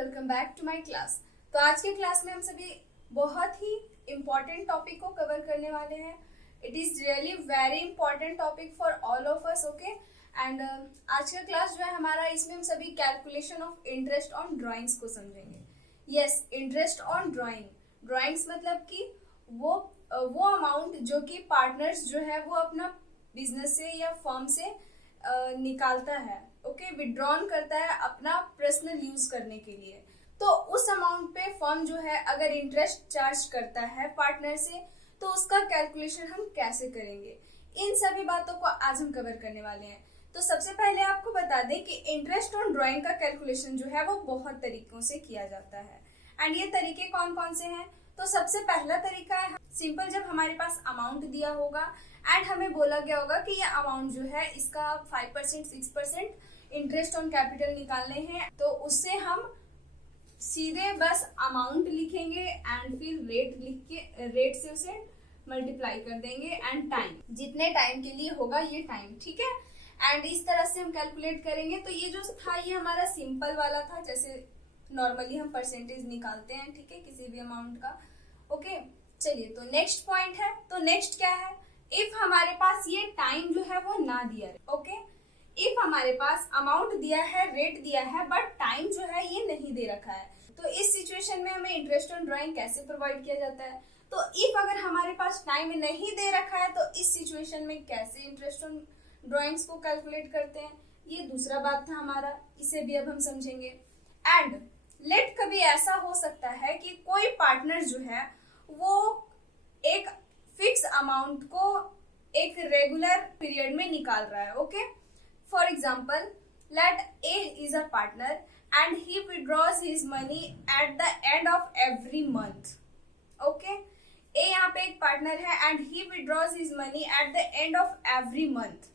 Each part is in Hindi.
Welcome back to my class. तो आज के क्लास में हम सभी बहुत ही इम्पोर्टेंट टॉपिक को कवर करने वाले हैं। It is really very important topic for all of us, okay. And आज का क्लास जो है हमारा, इसमें हम सभी calculation of interest on drawings को समझेंगे। यस, इंटरेस्ट ऑन ड्राइंग्स मतलब कि वो अमाउंट जो कि पार्टनर्स जो है वो अपना बिजनेस से या फर्म से निकालता है, ओके, विड्रॉन करता है अपना पर्सनल यूज करने के लिए। तो उस अमाउंट पे फर्म जो है अगर इंटरेस्ट चार्ज करता है पार्टनर से, तो उसका कैलकुलेशन हम कैसे करेंगे, इन सभी बातों को आज हम कवर करने वाले हैं। तो सबसे पहले आपको बता दें कि इंटरेस्ट ऑन ड्राइंग का कैलकुलेशन जो है वो बहुत तरीकों से किया जाता है। एंड ये तरीके कौन कौन से हैं? तो सबसे पहला तरीका है सिंपल, जब हमारे पास अमाउंट दिया होगा एंड हमें बोला गया होगा कि ये अमाउंट जो है इसका 5% 6% इंटरेस्ट ऑन कैपिटल निकालने हैं, तो उससे हम सीधे बस अमाउंट लिखेंगे एंड फिर रेट लिख के रेट से उसे मल्टीप्लाई कर देंगे एंड टाइम, जितने टाइम के लिए होगा ये टाइम, ठीक है। एंड इस तरह से हम कैलकुलेट करेंगे। तो ये जो था ये हमारा सिंपल वाला था, जैसे नॉर्मली हम परसेंटेज निकालते हैं, ठीक है, किसी भी अमाउंट का, ओके। चलिए, तो नेक्स्ट पॉइंट है, तो नेक्स्ट क्या है? इफ हमारे पास ये टाइम जो है वो ना दिया है, ओके, इफ हमारे पास अमाउंट दिया है, रेट दिया है, बट टाइम जो है ये नहीं दे रखा है, तो इस सिचुएशन में हमें इंटरेस्ट ऑन ड्राइंग कैसे प्रोवाइड किया जाता है? तो इफ अगर हमारे पास टाइम नहीं दे रखा है, तो इस सिचुएशन में कैसे इंटरेस्ट ऑन ड्राइंग्स को कैलकुलेट करते हैं, ये दूसरा बात था हमारा, इसे भी अब हम समझेंगे। एंड लेट कभी ऐसा हो सकता है कि कोई पार्टनर जो है वो एक फिक्स अमाउंट को एक रेगुलर पीरियड में निकाल रहा है, okay. For example, let A is a partner and he withdraws his money at the end of every month, okay. A यहाँ पे एक पार्टनर है and he withdraws his money at the end of every month.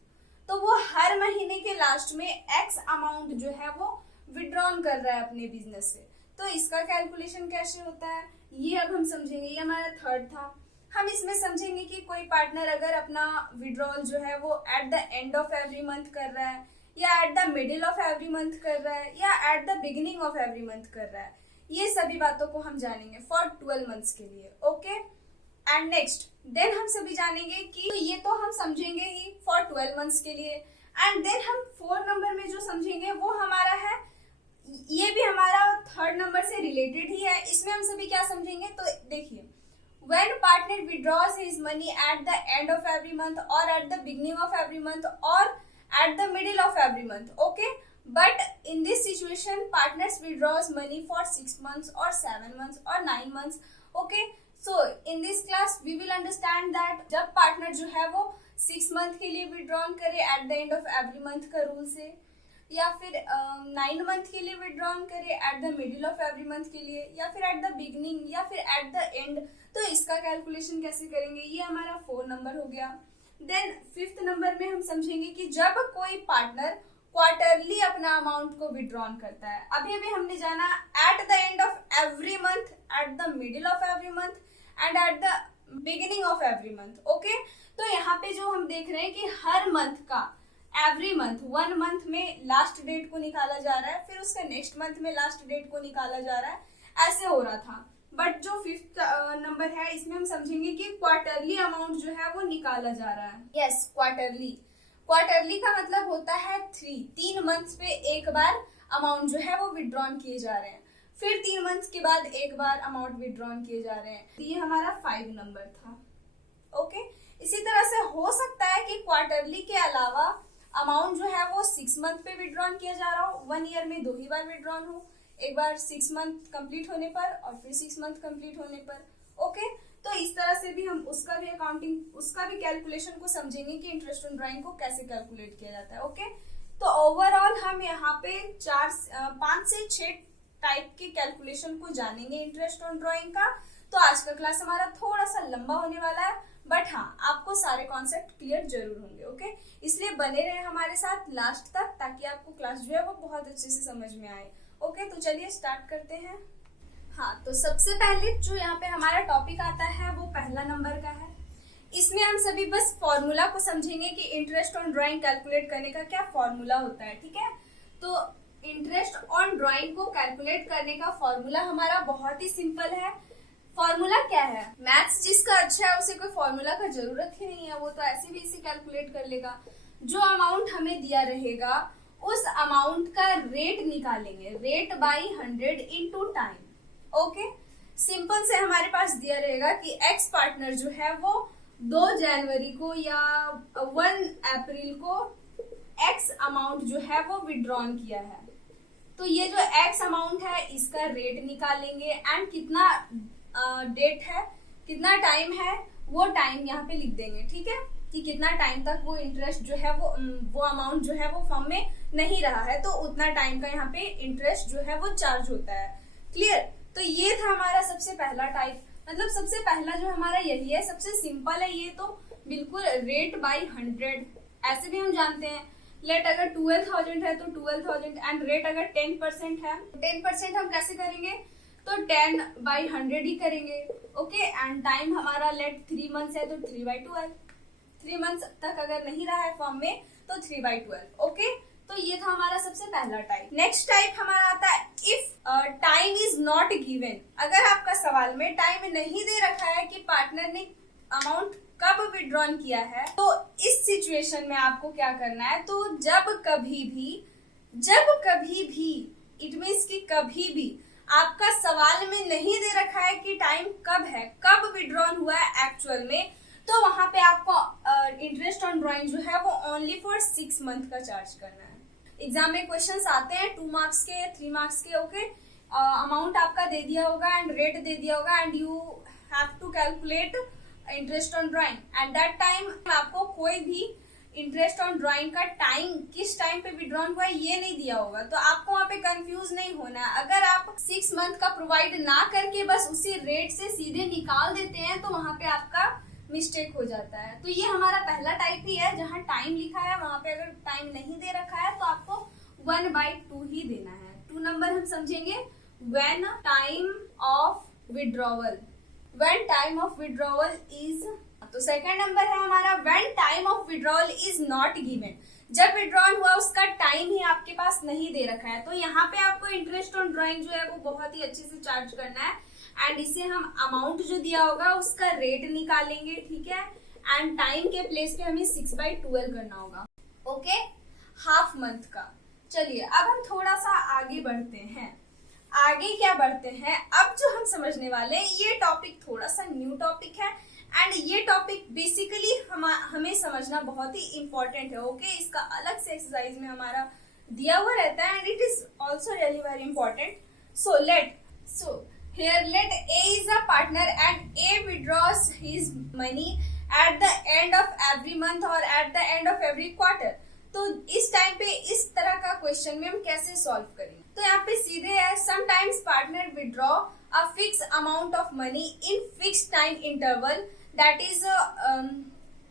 तो वो हर महीने के लास्ट में एक्स अमाउंट जो है वो विड्रॉन कर रहा है अपने बिजनेस से। तो इसका कैलकुलेशन कैसे होता है ये अब हम समझेंगे। ये हमारा थर्ड था। हम इसमें समझेंगे कि कोई पार्टनर अगर अपना विड्रॉल जो है वो eight the end of every month कर रहा है, या at the middle of every month कर रहा है, या at the beginning of every month कर रहा है, ये सभी बातों को हम जानेंगे फॉर 12 मंथ्स के लिए, ओके। एंड नेक्स्ट देन हम सभी जानेंगे कि ये तो हम समझेंगे ही फॉर 12 मंथ्स के लिए। एंड देन हम 4 नंबर में जो समझेंगे वो हमारा है, ये भी हमारा थर्ड नंबर से रिलेटेड ही है। इसमें हम सभी क्या समझेंगे? तो देखिए, when partner withdraws his money at the end of every month or at the beginning of every month or at the middle of every month, okay, but in this situation partners withdraws money for 6 months or 7 months or 9 months, okay. So in this class we will understand that जब पार्टनर जो है वो 6 मंथ के लिए विड्रॉन करे eight the end of every month का रूल से, या फिर 9 मंथ के लिए विड्रॉन करे at the middle of every month के लिए, या फिर एट द बिगिनिंग, या फिर एट द एंड। तो इसका कैलकुलेशन कैसे करेंगे, ये हमारा 4 नंबर हो गया। देन 5th नंबर में हम समझेंगे कि जब कोई पार्टनर क्वार्टरली अपना अमाउंट को विड्रॉन करता है। अभी अभी हमने जाना eight the end of every month, at the middle of every month and at the beginning of every month, okay. तो यहाँ पे जो हम देख रहे हैं कि हर मंथ का एवरी मंथ 1 मंथ में लास्ट डेट को निकाला जा रहा है, फिर उसका नेक्स्ट मंथ में लास्ट डेट को निकाला जा रहा है, ऐसे हो रहा था। बट जो 5th नंबर है इसमें हम समझेंगे कि क्वार्टरली अमाउंट जो है वो निकाला जा रहा है। यस, क्वार्टरली का मतलब होता है 3 मंथ्स पे एक बार अमाउंट जो है वो विड्रॉन किए जा रहे हैं, फिर 3 मंथ्स के बाद एक बार अमाउंट विड्रॉन किए जा रहे हैं। ये हमारा 5 नंबर था, ओके। इसी तरह से हो सकता है कि क्वार्टरली के अलावा अमाउंट जो है वो 6 मंथ पे विड्रॉन किया जा रहा हो, 1 ईयर में 2 ही बार विड्रॉन हो, एक बार 6 मंथ कंप्लीट होने पर और फिर 6 मंथ कंप्लीट होने पर, ओके। तो इस तरह से भी हम उसका भी अकाउंटिंग, उसका भी कैलकुलेशन को समझेंगे कि इंटरेस्ट ऑन ड्राइंग को कैसे कैलकुलेट किया जाता है, ओके। तो ओवरऑल हम यहाँ पे 5 से 6 टाइप के कैलकुलेशन को जानेंगे इंटरेस्ट ऑन ड्राइंग का। तो आज का क्लास हमारा थोड़ा सा लंबा होने वाला है, बट हाँ, आपको सारे कॉन्सेप्ट क्लियर जरूर होंगे, ओके। इसलिए बने रहे हमारे साथ लास्ट तक, ताकि आपको क्लास जो है वो बहुत अच्छे से समझ में आए, ओके। तो चलिए स्टार्ट करते हैं। हाँ, तो सबसे पहले जो यहाँ पे हमारा टॉपिक आता है वो पहला नंबर का है। इसमें हम सभी बस फॉर्मूला को समझेंगे कि इंटरेस्ट ऑन ड्राइंग कैलकुलेट करने का क्या फॉर्मूला होता है, ठीक है। तो इंटरेस्ट ऑन ड्राइंग को कैलकुलेट करने का फॉर्मूला हमारा बहुत ही सिंपल है। फॉर्मूला क्या है? मैथ्स जिसका अच्छा है उसे कोई फॉर्मूला का जरूरत ही नहीं है, वो तो ऐसे भी इसे कैलकुलेट कर लेगा। जो अमाउंट हमें दिया रहेगा उस अमाउंट का रेट निकालेंगे, rate by 100 into time. Okay, simple से हमारे पास दिया रहेगा कि एक्स पार्टनर जो है वो 2 जनवरी को या 1 अप्रैल को एक्स अमाउंट जो है वो विड्रॉन किया है। तो ये जो एक्स अमाउंट है इसका रेट निकालेंगे एंड कितना डेट है, कितना टाइम है, वो टाइम यहाँ पे लिख देंगे। ठीक है, कि कितना टाइम तक वो इंटरेस्ट जो है वो अमाउंट जो है वो फॉर्म में नहीं रहा है, तो उतना टाइम का यहाँ पे इंटरेस्ट जो है वो चार्ज होता है। क्लियर? तो ये था हमारा सबसे पहला टाइप, मतलब सबसे पहला जो हमारा यही है, सबसे सिंपल है ये तो बिल्कुल, रेट बाई 100। ऐसे भी हम जानते हैं, लेट अगर 12,000 है तो 12,000 एंड रेट अगर 10% है, 10% हम कैसे करेंगे? तो 10 बाई 100 ही करेंगे। ओके, एंड टाइम हमारा लेट 3 मंथ्स है तो 3/12, 3 मंथ्स तक अगर नहीं रहा है फॉर्म में तो 3/12। ओके, तो ये था हमारा सबसे पहला टाइप। नेक्स्ट टाइप हमारा आता है if time is not given. अगर आपका सवाल में टाइम नहीं दे रखा है कि पार्टनर ने अमाउंट कब विड्रॉन किया है, तो इस सिचुएशन में आपको क्या करना है? तो जब कभी भी इट मीन्स कि कभी भी आपका सवाल में नहीं दे रखा है कि टाइम कब है, कब विड्रॉन हुआ है एक्चुअल में, तो वहां पे आपको इंटरेस्ट ऑन ड्राइंग जो है वो ओनली फॉर 6 मंथ का चार्ज करना है। एग्जाम में क्वेश्चंस आते हैं 2 मार्क्स के, 3 मार्क्स के। ओके, अमाउंट आपका दे दिया होगा एंड रेट दे दिया होगा and you have to calculate interest on drawing. At that time आपको कोई भी इंटरेस्ट ऑन ड्राइंग का टाइम, किस टाइम पे विड्रॉन हुआ है ये नहीं दिया होगा, तो आपको वहाँ पे कंफ्यूज नहीं होना है। अगर आप 6 मंथ का प्रोवाइड ना करके बस उसी रेट से सीधे निकाल देते हैं तो वहाँ पे आपका मिस्टेक हो जाता है। तो ये हमारा पहला टाइप ही है, जहाँ टाइम लिखा है वहां पे अगर टाइम नहीं दे रखा है तो आपको 1/2 ही देना है। 2 नंबर हम समझेंगे when time of withdrawal, when time of withdrawal is. तो सेकंड नंबर है हमारा when time of withdrawal is not given. जब विड्रॉन हुआ उसका टाइम ही आपके पास नहीं दे रखा है, तो यहाँ पे आपको इंटरेस्ट ऑन ड्राइंग जो है वो बहुत ही अच्छे से चार्ज करना है एंड इसे हम अमाउंट जो दिया होगा उसका रेट निकालेंगे। ठीक है, एंड टाइम के प्लेस पे हमें 6/12 करना होगा। ओके, हाफ मंथ का। चलिए अब हम थोड़ा सा आगे बढ़ते हैं। आगे क्या बढ़ते हैं, अब जो हम समझने वाले हैं ये टॉपिक थोड़ा सा न्यू टॉपिक है एंड ये टॉपिक बेसिकली हमें समझना बहुत ही इंपॉर्टेंट है। ओके, इसका अलग से एक्सरसाइज में हमारा दिया हुआ रहता है and it is also really very important. So here let A is a partner and A withdraws his money at the end of every month or at the end of every quarter। तो इस टाइम पे इस तरह का क्वेश्चन में हम कैसे सॉल्व करेंगे? तो यहाँ पे सीधे है sometimes partner withdraw a fix amount of money in fix time interval that is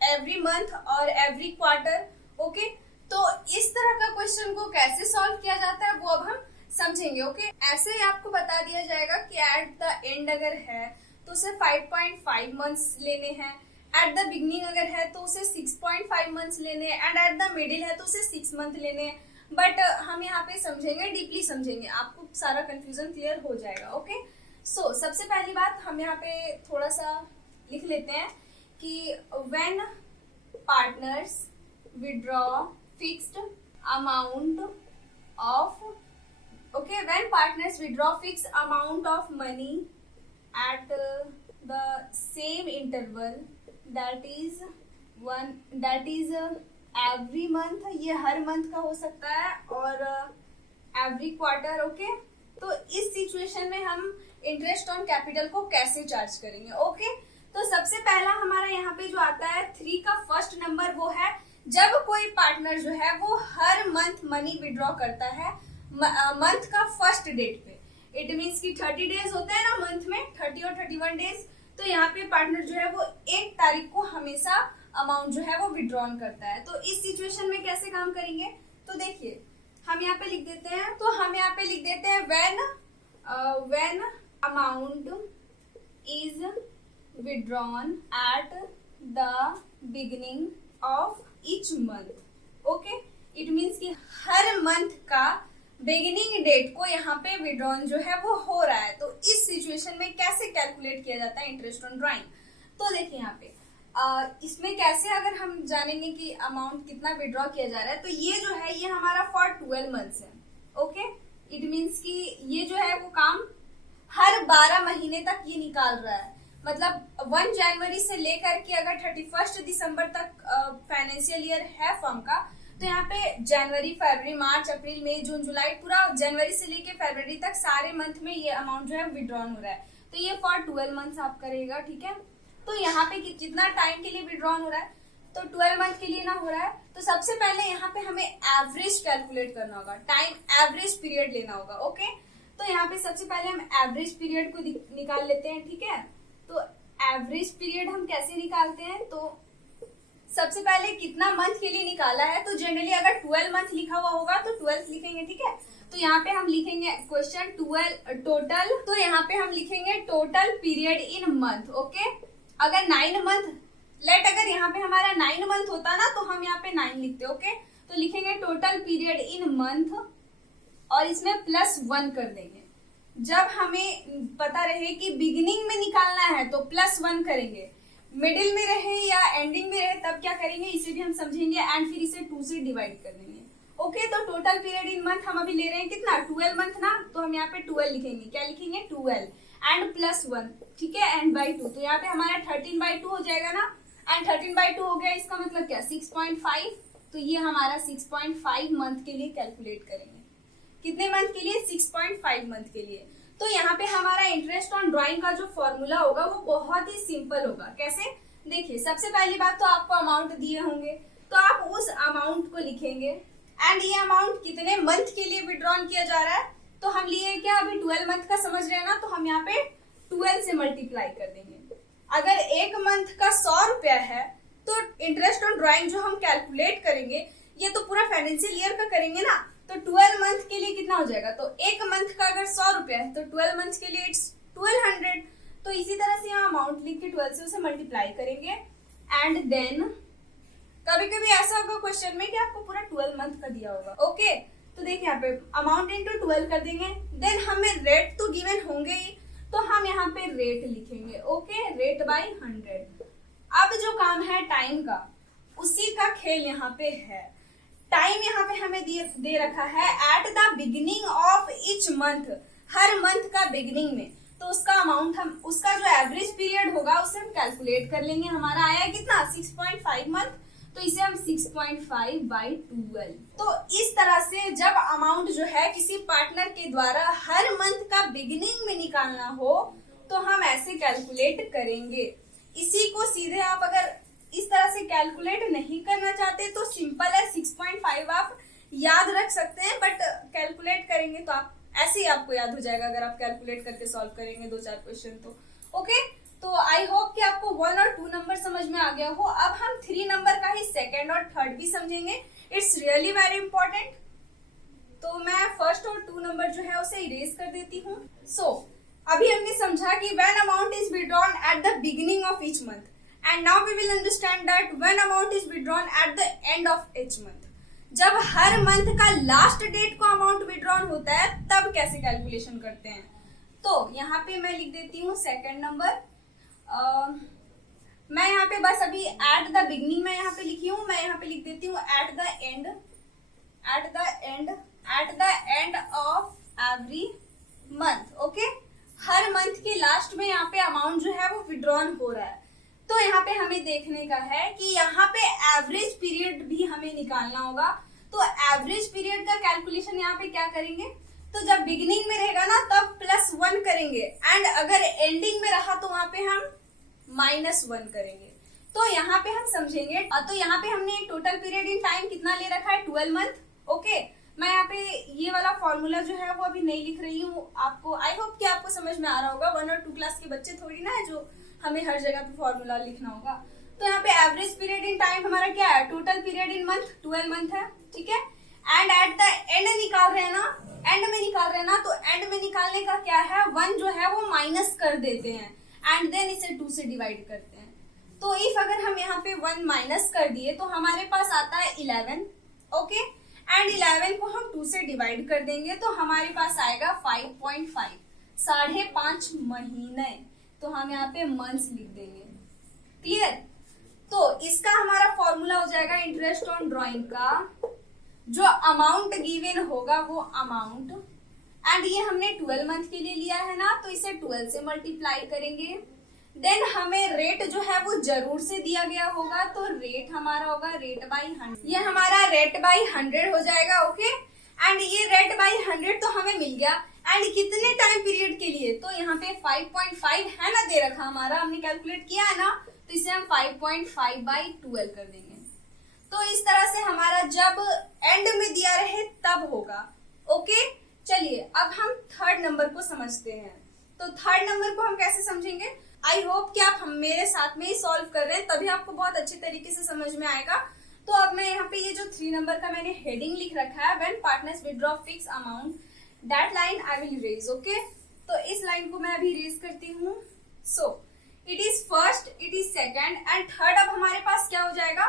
every month और एवरी क्वार्टर। ओके, तो इस तरह का क्वेश्चन को कैसे सॉल्व किया जाता है वो अब हम समझेंगे। ओके, ऐसे ही आपको बता दिया जाएगा कि एट द एंड अगर है तो उसे 5.5 मंथ्स लेने हैं, एट द बिगनिंग अगर है तो उसे 6.5 मंथ्स लेने हैं एंड एट द मिडिल है तो उसे 6 मंथ लेने हैं। बट हम यहाँ पे समझेंगे, डीपली समझेंगे, आपको सारा कंफ्यूजन क्लियर हो जाएगा। ओके, सो सबसे पहली बात हम यहाँ पे थोड़ा सा लिख लेते हैं कि when partners withdraw fixed amount of when partners withdraw fixed amount of money at the same interval that is every month, ये हर मंथ का हो सकता है, और every quarter। ओके, तो इस सिचुएशन में हम इंटरेस्ट ऑन कैपिटल को कैसे चार्ज करेंगे? ओके, तो सबसे पहला हमारा यहाँ पे जो आता है 3 का फर्स्ट नंबर वो है जब कोई पार्टनर जो है वो हर मंथ मनी विड्रॉ करता है मंथ का फर्स्ट डेट पे। इट मीन्स कि 30 डेज होते हैं ना मंथ में, 30 और 31 डेज, तो यहाँ पे पार्टनर जो है वो 1 तारीख को हमेशा अमाउंट जो है वो विड्रॉन करता है। तो इस सिचुएशन में कैसे काम करेंगे? तो देखिए हम यहाँ पे लिख देते हैं, तो हम यहाँ पे लिख देते हैं when amount is withdrawn at the beginning of each month. Okay, it means कि हर मंथ का बिगिनिंग डेट को यहाँ पे विड्रॉन जो है वो हो रहा है, तो इस सिचुएशन में कैसे कैलकुलेट किया जाता है इंटरेस्ट ऑन ड्राइंग। तो देखिए यहाँ पे इसमें कैसे अगर हम जानेंगे कि अमाउंट कितना विड्रॉ किया जा रहा है, तो ये जो है ये हमारा फॉर 12 मंथ्स है। ओके, इट मीन्स कि ये जो है वो काम हर 12 महीने तक ये निकाल रहा है। मतलब 1 जनवरी से लेकर के अगर 31 दिसंबर तक फाइनेंशियल ईयर है फर्म का, तो यहाँ पे जनवरी, फरवरी, मार्च, अप्रैल, मई, जून, जुलाई, पूरा जनवरी से लेके फरवरी तक सारे मंथ में ये अमाउंट जो है विड्रॉन हो रहा है। तो ये फॉर 12 मंथ्स आप करेगा, ठीक है। तो यहाँ पे जितना टाइम के लिए विड्रॉन हो रहा है, तो 12 मंथ के लिए ना हो रहा है, तो सबसे पहले यहाँ पे हमें एवरेज कैलकुलेट करना होगा, टाइम एवरेज पीरियड लेना होगा। ओके, तो यहाँ पे सबसे पहले हम एवरेज पीरियड को निकाल लेते हैं, ठीक है। तो एवरेज पीरियड हम कैसे निकालते हैं, तो सबसे पहले कितना मंथ के लिए निकाला है, तो जनरली अगर 12 मंथ लिखा हुआ होगा तो 12 लिखेंगे, ठीक है। तो यहाँ पे हम लिखेंगे क्वेश्चन 12 टोटल, तो यहाँ पे हम लिखेंगे total period in month. Okay, अगर 9 मंथ लेट, अगर यहाँ पे हमारा 9 मंथ होता ना, तो हम यहाँ पे 9 लिखते। ओके, तो लिखेंगे टोटल पीरियड इन मंथ और इसमें +1 कर देंगे। जब हमें पता रहे कि बिगिनिंग में निकालना है तो +1 करेंगे, मिडिल में रहे या एंडिंग में रहे तब क्या करेंगे, इसे भी हम समझेंगे, एंड फिर इसे 2 से डिवाइड कर देंगे। ओके, तो टोटल पीरियड इन मंथ हम अभी ले रहे हैं कितना, 12 मंथ ना, तो हम यहाँ पे 12 लिखेंगे। क्या लिखेंगे, 12 एंड +1, ठीक है, एंड बाई 2। तो यहाँ पे हमारा 13/2 हो जाएगा ना, एंड 13/2 हो गया, इसका मतलब क्या, 6.5। तो ये हमारा 6.5 मंथ के लिए कैलकुलेट करेंगे। कितने मंथ के लिए, 6.5 मंथ के लिए। तो यहाँ पे हमारा इंटरेस्ट ऑन ड्राइंग का जो फॉर्मूला होगा वो बहुत ही सिंपल होगा। कैसे, देखिए सबसे पहली बात तो आपको अमाउंट दिए होंगे, तो आप उस अमाउंट को लिखेंगे, एंड ये अमाउंट कितने मंथ के लिए विड्रॉन किया जा रहा है, तो हम लिए क्या, अभी 12 मंथ का समझ रहे हैं ना, तो हम यहाँ पे 12 से मल्टीप्लाई कर देंगे। अगर एक मंथ का 100 रुपया है, तो इंटरेस्ट ऑन ड्राइंग जो हम कैलकुलेट करेंगे, ये तो पूरा फाइनेंशियल ईयर का करेंगे ना, तो 12 मंथ के लिए कितना हो जाएगा, तो एक मंथ का अगर 100 रुपया है, तो 12 मंथ के लिए इट्स 1200। तो इसी तरह से यहाँ अमाउंट लिख के 12 से उसे मल्टीप्लाई करेंगे, एंड देन कभी कभी ऐसा होगा क्वेश्चन में कि आपको पूरा 12 मंथ का दिया होगा। ओके, तो देखिए यहाँ पे अमाउंट इंटू 12 कर देंगे, देन हमें रेट तो गिवन होंगे ही, तो हम यहाँ पे रेट लिखेंगे। Okay, rate by 100। अब जो काम है टाइम का, उसी का खेल यहाँ पे है। टाइम यहाँ पे हमें दे रखा है at the beginning of each month, her month का बिगिनिंग में, तो उसका अमाउंट हम, उसका जो एवरेज पीरियड होगा उसे हम कैलकुलेट कर लेंगे। हमारा आया कितना, 6.5 मंथ, तो इसे हम 6.5/12। तो इस तरह से जब अमाउंट जो है किसी पार्टनर के द्वारा हर मंथ का बिगिनिंग में निकालना हो, तो हम ऐसे कैलकुलेट करेंगे। इसी को सीधे आप अगर इस तरह से कैलकुलेट नहीं करना चाहते तो सिंपल है, 6.5 आप याद रख सकते हैं, बट कैलकुलेट करेंगे तो आप ऐसे ही आपको याद हो जाएगा अगर आप कैलकुलेट करके सॉल्व करेंगे 2-4 क्वेश्चन तो। ओके, तो आई होप कि आपको 1 और 2 नंबर समझ में आ गया हो। अब हम 3 नंबर का ही सेकेंड और थर्ड भी समझेंगे, इट्स रियली वेरी इंपॉर्टेंट। तो मैं फर्स्ट और 2 नंबर जो है उसे इरेज कर देती हूँ। सो अभी हमने समझा कि when amount is withdrawn at the beginning of each month, and now we will understand that when amount is withdrawn at the end of each month, जब हर मंथ का लास्ट डेट को अमाउंट विड्रॉन होता है तब कैसे कैलकुलेशन करते हैं। तो यहाँ पे मैं लिख देती हूँ सेकंड नंबर। मैं यहाँ पे बस अभी एट द बिगनिंग मैं यहाँ पे लिखी हूँ, मैं यहाँ पे लिख देती हूँ eight the end of every month. Okay, her month के लास्ट में यहाँ पे अमाउंट जो है वो विड्रॉन हो रहा है। तो यहाँ पे हमें देखने का है कि यहाँ पे एवरेज पीरियड भी हमें निकालना होगा। तो एवरेज पीरियड का कैलकुलेशन यहाँ पे क्या करेंगे, तो जब बिगिनिंग में रहेगा ना तब +1 करेंगे, एंड अगर एंडिंग में रहा तो वहां पे हम -1 करेंगे। तो यहाँ पे हम समझेंगे, तो यहाँ पे हमने टोटल पीरियड इन टाइम कितना ले रखा है, 12 मंथ। ओके, मैं यहाँ पे ये वाला फॉर्मूला जो है वो अभी नहीं लिख रही हूँ आपको। आई होप कि आपको समझ में आ रहा होगा। 1 और 2 क्लास के बच्चे थोड़ी ना है जो हमें हर जगह पे फॉर्मूला लिखना होगा। तो यहाँ पे एवरेज पीरियड इन टाइम हमारा क्या है, total period in month 12 month है, ठीक है। एंड एट द एंड निकाल रहे हैं ना, एंड में निकाल रहे हैं ना, तो एंड में निकालने का क्या है, 1 जो है वो माइनस कर देते हैं, एंड देन इसे 2 से डिवाइड करते हैं। तो इफ अगर हम यहाँ पे 1 माइनस कर दिए तो हमारे पास आता है 11। ओके, एंड 11 को हम 2 से डिवाइड कर देंगे तो हमारे पास आएगा 5.5, 5.5 महीने। तो हम यहाँ पे मंथ्स लिख देंगे। क्लियर? तो इसका हमारा फॉर्मूला हो जाएगा इंटरेस्ट ऑन ड्राइंग का, जो अमाउंट गिवन होगा वो अमाउंट, एंड ये हमने 12 मंथ के लिए लिया है ना, तो इसे 12 से मल्टीप्लाई करेंगे। देन हमें रेट जो है वो जरूर से दिया गया होगा, तो रेट हमारा होगा रेट बाई 100। ये हमारा रेट बाई 100 हो जाएगा। ओके, एंड ये रेट बाई 100 तो हमें मिल गया। एंड कितने टाइम पीरियड के लिए, तो यहाँ पे 5.5 है ना दे रखा हमारा, हमने कैलकुलेट किया है ना, तो इसे हम 5.5 बाई 12 कर देंगे। तो इस तरह से हमारा जब एंड में दिया रहे तब होगा। ओके, चलिए अब हम थर्ड नंबर को समझते हैं। तो थर्ड नंबर को हम कैसे समझेंगे? आई होप कि आप हम मेरे साथ में ही सॉल्व कर रहे हैं, तभी आपको बहुत अच्छे तरीके से समझ में आएगा। तो अब मैं यहाँ पे ये जो 3 नंबर का मैंने हेडिंग लिख रखा है, when partners withdraw fix amount, that line I will erase. Okay, तो इस लाइन को मैं अभी इरेज करती हूँ। So it is first, it is second and third. अब हमारे पास क्या हो जाएगा?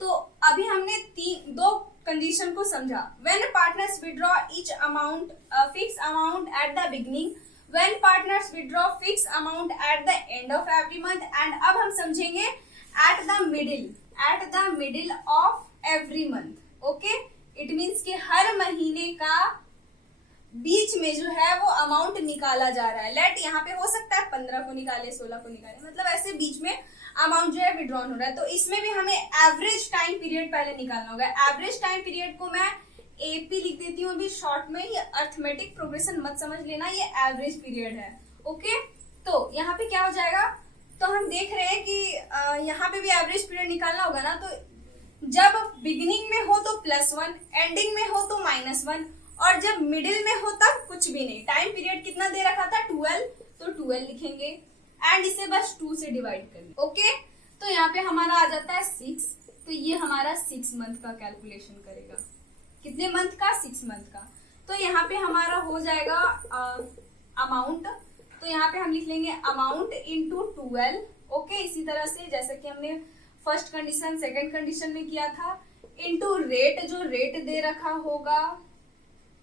तो अभी हमने 2 कंडीशन को समझा। When partners withdraw each amount fix amount at the beginning, when partners withdraw fixed amount at the end of every month, and अब हम समझेंगे at the middle of every month. Okay, it means कि हर महीने का बीच में जो है वो अमाउंट निकाला जा रहा है। लेट यहाँ पे हो सकता है 15 को निकाले, 16 को निकाले, मतलब ऐसे बीच में अमाउंट जो है विड्रॉन हो रहा है। तो इसमें भी हमें एवरेज टाइम पीरियड पहले निकालना होगा। एवरेज टाइम पीरियड को मैं एपी लिख देती हूँ अभी शॉर्ट में, ये अर्थमेटिक प्रोग्रेशन मत समझ लेना, ये एवरेज पीरियड है। ओके, तो यहाँ पे क्या हो जाएगा? तो हम देख रहे हैं कि यहाँ पे भी एवरेज पीरियड निकालना होगा ना, तो जब बिगिनिंग में हो तो +1, एंडिंग में हो तो -1, और जब मिडिल में हो तब कुछ भी नहीं। टाइम पीरियड कितना दे रखा था? 12, तो 12 लिखेंगे एंड इसे बस 2 से डिवाइड करेंगे। ओके, तो यहाँ पे हमारा आ जाता है 6, तो ये हमारा 6 मंथ का कैलकुलेशन करेगा। कितने मंथ का? 6 मंथ का। तो यहाँ पे हमारा हो जाएगा अमाउंट, तो यहाँ पे हम लिख लेंगे अमाउंट इंटू 12। ओके, इसी तरह से जैसे कि हमने फर्स्ट कंडीशन सेकंड कंडीशन में किया था, इंटू रेट, जो रेट दे रखा होगा,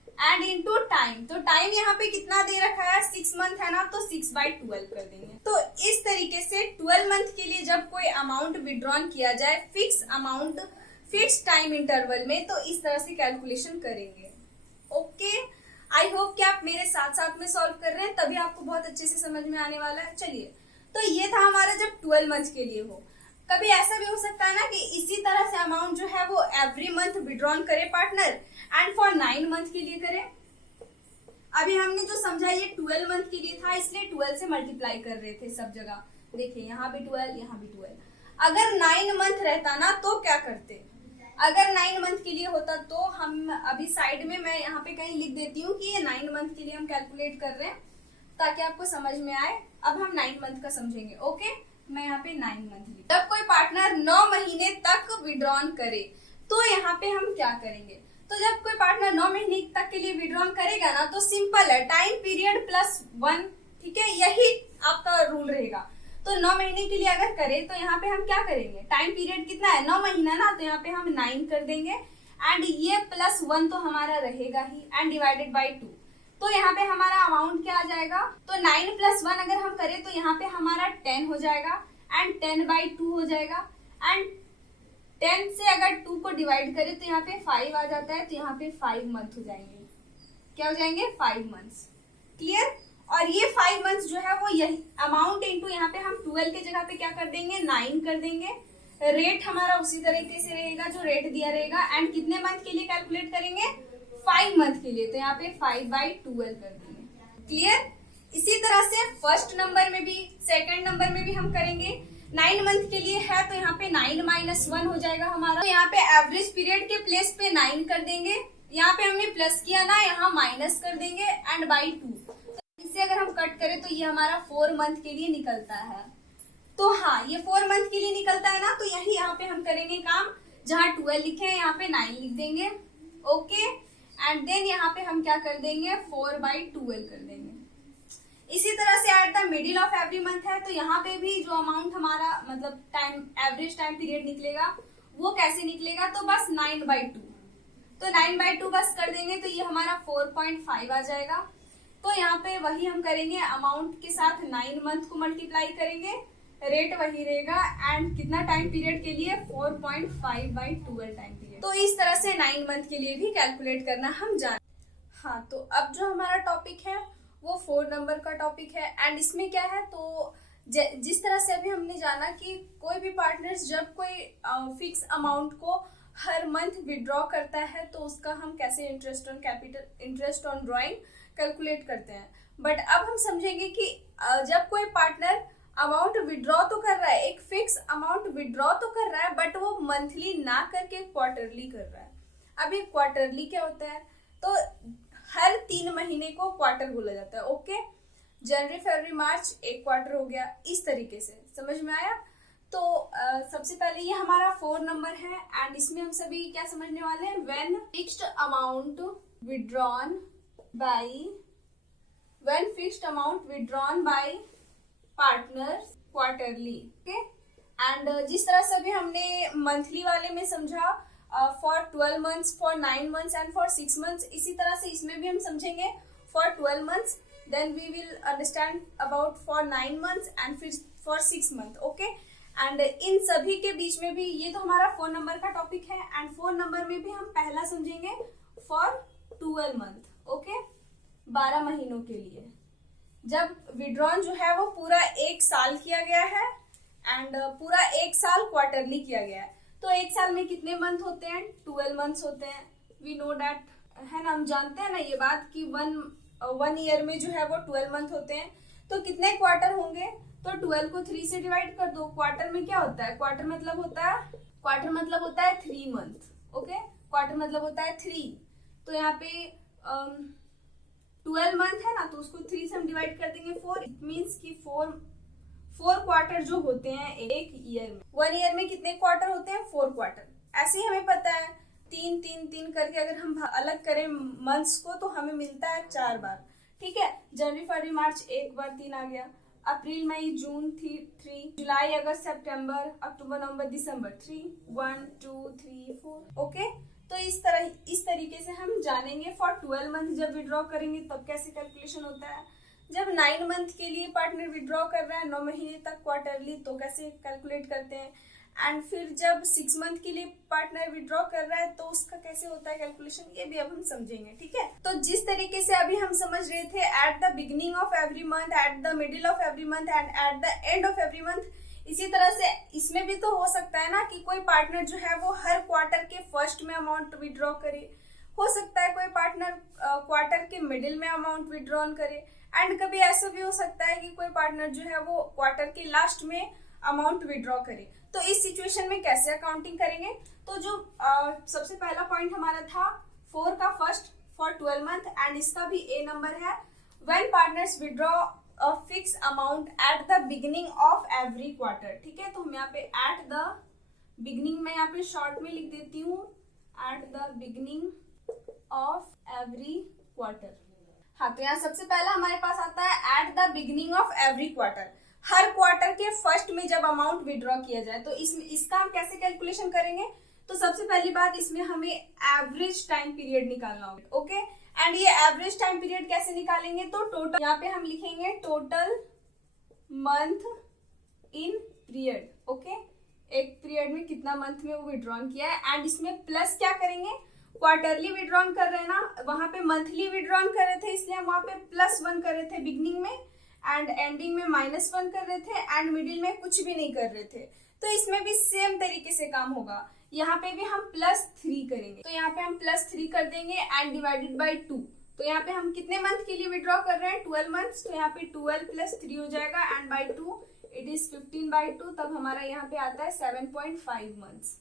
एंड इंटू टाइम। तो टाइम यहाँ पे कितना दे रखा है? 6 मंथ है ना, तो 6/12 कर देंगे। तो इस तरीके से 12 मंथ के लिए जब कोई अमाउंट विड्रॉन किया जाए fix amount fix time interval में, तो इस तरह से कैलकुलेशन करेंगे। ओके, आई होप कि आप मेरे साथ साथ में सॉल्व कर रहे हैं, तभी आपको बहुत अच्छे से समझ में आने वाला है। चलिए, तो ये था हमारा जब 12 मंथ के लिए हो। कभी ऐसा भी हो सकता है ना कि इसी तरह से अमाउंट जो है वो एवरी मंथ विड्रॉन करे पार्टनर, एंड फॉर 9 मंथ के लिए करे। अभी हमने जो समझा ये 12 मंथ के लिए था, इसलिए 12 से मल्टीप्लाई कर रहे थे सब जगह। देखिए यहाँ भी 12, यहाँ भी 12। अगर 9 मंथ रहता ना तो क्या करते? अगर 9 मंथ के लिए होता तो हम अभी साइड में मैं यहाँ पे कहीं लिख देती हूँ कि ये 9 मंथ के लिए हम कैलकुलेट कर रहे हैं, ताकि आपको समझ में आए। अब हम 9 मंथ का समझेंगे। ओके, मैं यहाँ पे 9 मंथ लिख। जब कोई पार्टनर 9 महीने तक विड्रॉन करे तो यहाँ पे हम क्या करेंगे? तो जब कोई पार्टनर 9 महीने तक के लिए विड्रॉन करेगा ना, तो सिंपल है, टाइम पीरियड +1। ठीक है, यही आपका रूल रहेगा। तो 9 महीने के लिए अगर करें तो यहाँ पे हम क्या करेंगे? टाइम पीरियड कितना है? 9 महीना ना, तो यहाँ पे हम 9 कर देंगे, एंड ये +1 तो हमारा रहेगा ही, एंड डिवाइडेड बाई 2। तो यहाँ पे हमारा अमाउंट क्या आ जाएगा? तो 9 + 1 अगर हम करें तो यहाँ पे हमारा 10 हो जाएगा, एंड 10/2 हो जाएगा, एंड 10 से अगर 2 को डिवाइड करें तो यहाँ पे 5 आ जाता है, तो यहाँ पे 5 मंथ हो जाएंगे। क्या हो जाएंगे? 5 मंथ्स। क्लियर? और ये 5 मंथ्स जो है वो यही अमाउंट इंटू यहाँ पे हम 12 के जगह पे क्या कर देंगे? 9 कर देंगे। रेट हमारा उसी तरीके से रहेगा जो रेट दिया रहेगा, एंड कितने मंथ के लिए कैलकुलेट करेंगे? 5 मंथ के लिए, तो यहाँ पे 5/12 कर देंगे। क्लियर? इसी तरह से फर्स्ट नंबर में भी सेकंड नंबर में भी हम करेंगे। 9 मंथ के लिए है तो यहाँ पे 9 - 1 हो जाएगा हमारा। तो यहाँ पे एवरेज पीरियड के प्लेस पे 9 कर देंगे, यहाँ पे हमने प्लस किया ना, यहाँ माइनस कर देंगे, एंड बाई 2। तो इसे अगर हम कट करें तो ये हमारा 4 मंथ के लिए निकलता है। तो हाँ, ये 4 मंथ के लिए निकलता है ना, तो यही यहाँ पे हम करेंगे काम, जहाँ 12 लिखे हैं यहाँ पे 9 लिख देंगे। ओके, एंड देन यहाँ पे हम क्या कर देंगे? 4/12 कर देंगे। इसी तरह से at the middle of every month है, तो यहाँ पे भी जो अमाउंट हमारा मतलब एवरेज टाइम पीरियड निकलेगा वो कैसे निकलेगा? तो बस 9/2। तो 9/2 बस कर देंगे तो ये हमारा 4.5 आ जाएगा। तो यहाँ पे वही हम करेंगे, अमाउंट के साथ 9 मंथ को मल्टीप्लाई करेंगे, रेट वही रहेगा एंड कितना टाइम पीरियड के लिए 4.5/12 टाइम पीरियड। तो इस तरह से 9 मंथ के लिए भी कैलकुलेट करना हम जान। हाँ, तो अब जो हमारा टॉपिक है वो 4 नंबर का टॉपिक है एंड इसमें क्या है, तो जिस तरह से अभी हमने जाना कि कोई भी पार्टनर्स जब कोई फिक्स अमाउंट को हर मंथ विड्रॉ करता है तो उसका हम कैसे interest on capital, interest on drawing calculate करते हैं। बट अब हम समझेंगे कि जब कोई पार्टनर अमाउंट विड्रॉ तो कर रहा है, एक फिक्स अमाउंट विड्रॉ तो कर रहा है, बट वो मंथली ना करके क्वार्टरली कर रहा है। अब ये क्वार्टरली क्या होता है, तो हर 3 महीने को क्वार्टर बोला जाता है। ओके, जनवरी फरवरी मार्च एक क्वार्टर हो गया, इस तरीके से समझ में आया। तो सबसे पहले ये हमारा 4 नंबर है एंड इसमें हम सभी क्या समझने वाले हैं, when fixed amount withdrawn by partners quarterly. Okay, and जिस तरह से अभी हमने मंथली वाले में समझा for 12 months, for 9 months and for 6 months, इसी तरह से इसमें भी हम समझेंगे for 12 months, then we will understand about for 9 months and फिर फॉर 6 मंथ। ओके, एंड इन सभी के बीच में भी ये तो हमारा 4 नंबर का टॉपिक है एंड 4 नंबर में भी हम पहला समझेंगे फॉर 12 मंथ। ओके, 12 महीनों के लिए जब विड्रॉन जो है वो पूरा 1 साल किया गया है एंड पूरा 1 साल क्वार्टरली किया गया है। तो 1 साल में कितने मंथ होते हैं, 12 मंथ्स होते हैं। वी नो डैट, है ना, हम जानते हैं ना ये बात कि वन ईयर में जो है वो 12 मंथ होते हैं। तो कितने क्वार्टर होंगे, तो 12 को 3 से डिवाइड कर दो। क्वार्टर में क्या होता है, क्वार्टर मतलब होता है 3 मंथ। ओके, क्वार्टर मतलब होता है 3। तो यहाँ पे 12 मंथ है ना, तो उसको 3 से हम डिवाइड कर देंगे 4। इट मीन्स कि 4 क्वार्टर जो होते हैं एक ईयर में। 1 ईयर में कितने क्वार्टर होते हैं, 4 क्वार्टर। ऐसे ही हमें पता है 3 करके अगर हम अलग करें मंथ्स को तो हमें मिलता है 4 बार। ठीक है, जनवरी फरवरी मार्च एक बार 3 आ गया, अप्रैल मई जून 3, जुलाई अगस्त सितंबर अक्टूबर नवंबर दिसंबर 3, 1 2 3 4। ओके, तो इस तरीके से हम जानेंगे फॉर 12 मंथ जब विड्रॉ करेंगे तब कैसे कैलकुलेशन होता है। जब 9 मंथ के लिए पार्टनर विड्रॉ कर रहा है 9 महीने तक क्वार्टरली, तो कैसे कैलकुलेट करते हैं। एंड फिर जब 6 मंथ के लिए पार्टनर विड्रॉ कर रहा है तो उसका कैसे होता है कैलकुलेशन, ये भी अब हम समझेंगे। ठीक है, तो जिस तरीके से अभी हम समझ रहे थे at the beginning of every month, at the middle of every month and eight the end of every month, इसी तरह से इसमें भी तो हो सकता है ना कि कोई पार्टनर जो है वो हर क्वार्टर के फर्स्ट में अमाउंट विड्रॉ करे। हो सकता है कोई पार्टनर क्वार्टर के मिडिल में अमाउंट विड्रॉ करे एंड कभी ऐसा भी हो सकता है कि कोई पार्टनर जो है वो क्वार्टर के लास्ट में अमाउंट विड्रॉ करे। तो इस सिचुएशन में कैसे अकाउंटिंग करेंगे, तो जो सबसे पहला पॉइंट हमारा था 4 का फर्स्ट फॉर 12 मंथ एंड इसका भी ए नंबर है, when partners withdraw a fix amount at the beginning of every quarter. ठीक है, तो हम यहाँ पे एट द बिगिनिंग में यहाँ पे शॉर्ट में लिख देती हूँ, at the beginning of every quarter. हाँ, तो यहाँ सबसे पहला हमारे पास आता है at the beginning of every quarter, her quarter के फर्स्ट में जब अमाउंट विड्रॉ किया जाए। तो इसका हम कैसे कैलकुलेशन करेंगे, तो सबसे पहली बात इसमें हमें एवरेज टाइम पीरियड निकालना होगा। ओके, एंड ये एवरेज टाइम पीरियड कैसे निकालेंगे, तो टोटल यहाँ पे हम लिखेंगे total month in period. Okay, एक पीरियड में कितना मंथ में वो विड्रॉ किया है एंड इसमें प्लस क्या करेंगे, क्वार्टरली विड्रॉ कर रहे हैं ना, वहां पे मंथली विड्रॉ कर रहे थे इसलिए हम वहां पे +1 कर रहे थे बिगिनिंग में एंड एंडिंग में -1 कर रहे थे एंड मिडिल में कुछ भी नहीं कर रहे थे। तो इसमें भी सेम तरीके से काम होगा, यहाँ पे भी हम +3 करेंगे। तो यहाँ पे हम +3 कर देंगे एंड डिवाइडेड बाई 2। तो यहाँ पे हम कितने मंथ के लिए विड्रॉ कर रहे हैं, 12 मंथ्स। तो यहाँ पे 12 + 3 हो जाएगा एंड बाई 2 इट इज 15/2। तब हमारा यहाँ पे आता है 7.5 मंथ्स,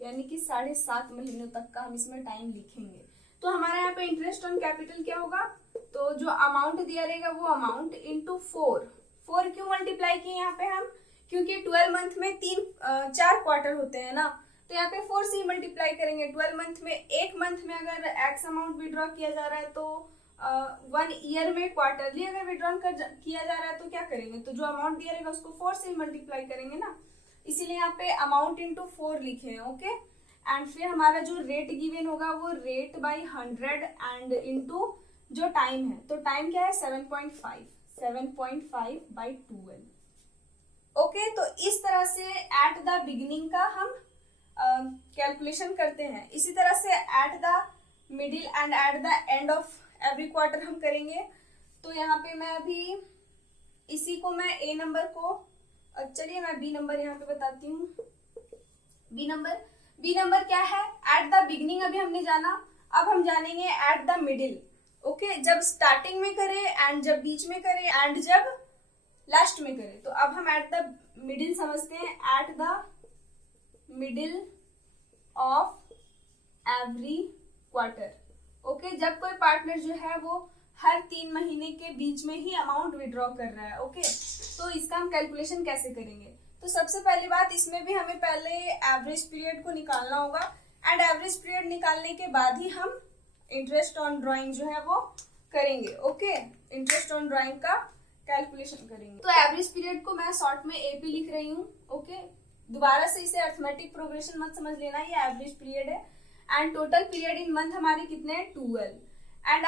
यानी कि 7.5 महीनों तक का हम इसमें टाइम लिखेंगे। तो हमारा यहाँ पे इंटरेस्ट ऑन कैपिटल क्या होगा, तो जो अमाउंट दिया रहेगा वो अमाउंट इंटू 4 क्यों मल्टीप्लाई किए यहाँ पे हम, क्योंकि 12 मंथ में 4 क्वार्टर होते हैं ना, तो यहाँ पे 4 से ही मल्टीप्लाई करेंगे। 12 मंथ में एक मंथ में अगर एक्स अमाउंट विड्रॉ किया जा रहा है तो 1 ईयर में क्वार्टरली अगर विड्रॉ किया जा रहा है तो क्या करेंगे, तो जो अमाउंट दिया रहेगा उसको 4 से ही मल्टीप्लाई करेंगे ना, इसीलिए यहाँ पे अमाउंट इंटू 4 लिखे हैं। ओके, एंड फिर हमारा जो रेट गिवन होगा वो रेट बाई 100 एंड इनटू जो टाइम है, तो टाइम क्या है 7.5 बाई 12। ओके, तो इस तरह से एट द बिगिनिंग का हम कैलकुलेशन करते हैं। इसी तरह से at the middle and eight the end of every quarter हम करेंगे। तो यहाँ पे मैं अभी इसी को मैं ए नंबर को, चलिए मैं बी नंबर यहाँ पे बताती हूँ। बी नंबर क्या है, एट द बिगिनिंग अभी हमने जाना, अब हम जानेंगे एट द मिडिल। ओके, जब स्टार्टिंग में करें एंड जब बीच में करें एंड जब लास्ट में करें। तो अब हम एट द मिडिल समझते हैं, at the middle of every quarter. Okay, जब कोई पार्टनर जो है वो हर 3 महीने के बीच में ही अमाउंट विड्रॉ कर रहा है। ओके, तो इसका हम कैलकुलेशन कैसे करेंगे? तो सबसे पहली बात, इसमें भी हमें पहले एवरेज पीरियड को निकालना होगा एंड एवरेज पीरियड निकालने के बाद ही हम इंटरेस्ट ऑन ड्राइंग जो है वो करेंगे। ओके, इंटरेस्ट ऑन ड्राइंग का कैलकुलेशन करेंगे। तो एवरेज पीरियड को मैं शॉर्ट में एपी लिख रही हूँ। ओके, दोबारा से इसे अरिथमेटिक प्रोग्रेशन मत समझ लेना, ये एवरेज पीरियड है and total period in month हमारे कितने हैं 12। एंड